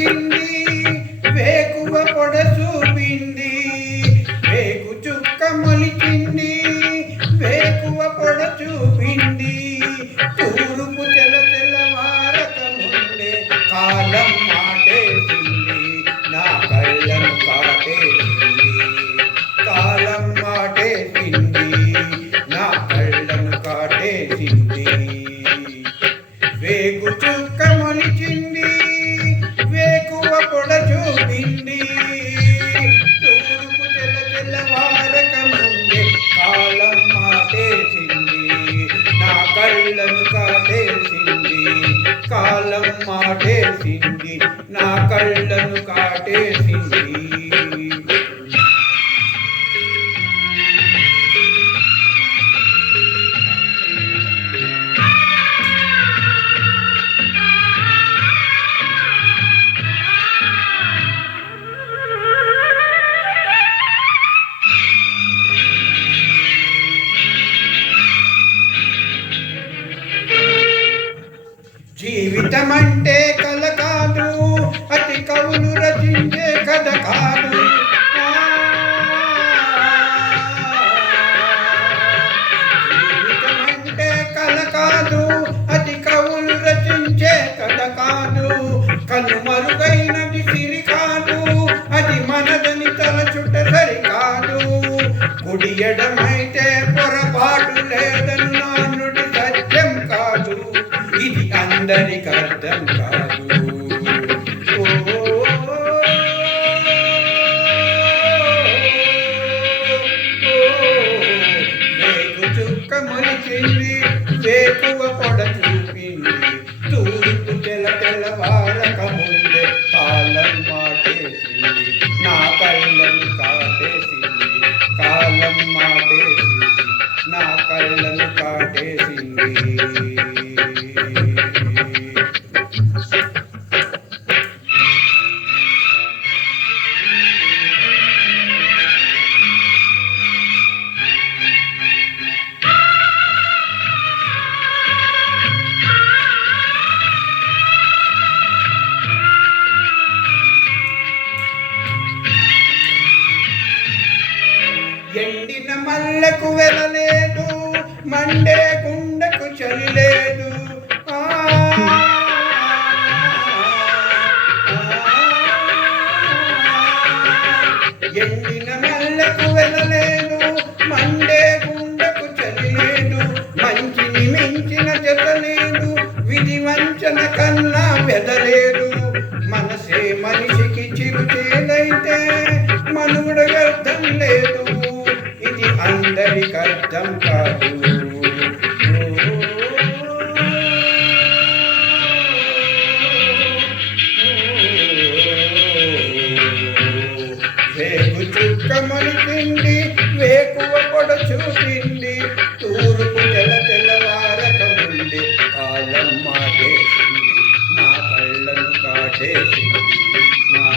మొలిచింది వేకువ పొడ చూపింది వేకు చుక్క మొలిచింది వేకువ పొడ చూపింది తూరుపు తెల్లవారక ముందే కాలం మాటేసింది నా కళ్ళను కాటేసింది కాలం మాటేసింది నా కళ్ళను కాటేసింది వేగు చుక్క మొలిచింది వేకువ పొడ చూపింది తూర్పు తెల్లవారక ముందే కాలం మాటేసింది నా కళ్ళను కాటేసింది కాలం మాటేసింది నా కళ్ళను కాటేసింది జీవితమంటే కల కాదు అతి కవులు రచించే కథ కాదు జీవితమంటే కల కాదు అతి కవులు రచించే కథ కాదు కనుమరుగైనది సిరి కాదు అది మనదని తలచుట సరి కాదు కుడి ఎడమైతే పొరపాటు లేదని నానుడి సత్యం కాదు ఇది అందరికి అర్థం కాదు వేగు చుక్క మొలిచింది వేకువ పొడ చూపింది తూర్పు తెల్లవారక ముందే కాలం మాటేసింది నా కళ్ళను కాటేసింది కాలం మాటేసింది నా కళ్ళను కాటేసింది ఎండిన మల్లెకు వెలలేదు మండే గుండెకు చలి లేదు ఎండిన మల్లెకు వెలలేదు మండే గుండెకు చలి లేదు మంచిని మించిన జత లేదు విధి వంచన కన్నా వెదలేదు మనసే మనిషికి చిరుచేదైతే మనుగడకు అర్థం లేదు ఇది అందరికి అర్థం కాదు వేగు చుక్క మొలిచింది వేకువ పొడ చూపింది తూర్పు తెల్లవారక ముందే కాలం మాటేసింది నా కళ్ళను కాటేసింది నా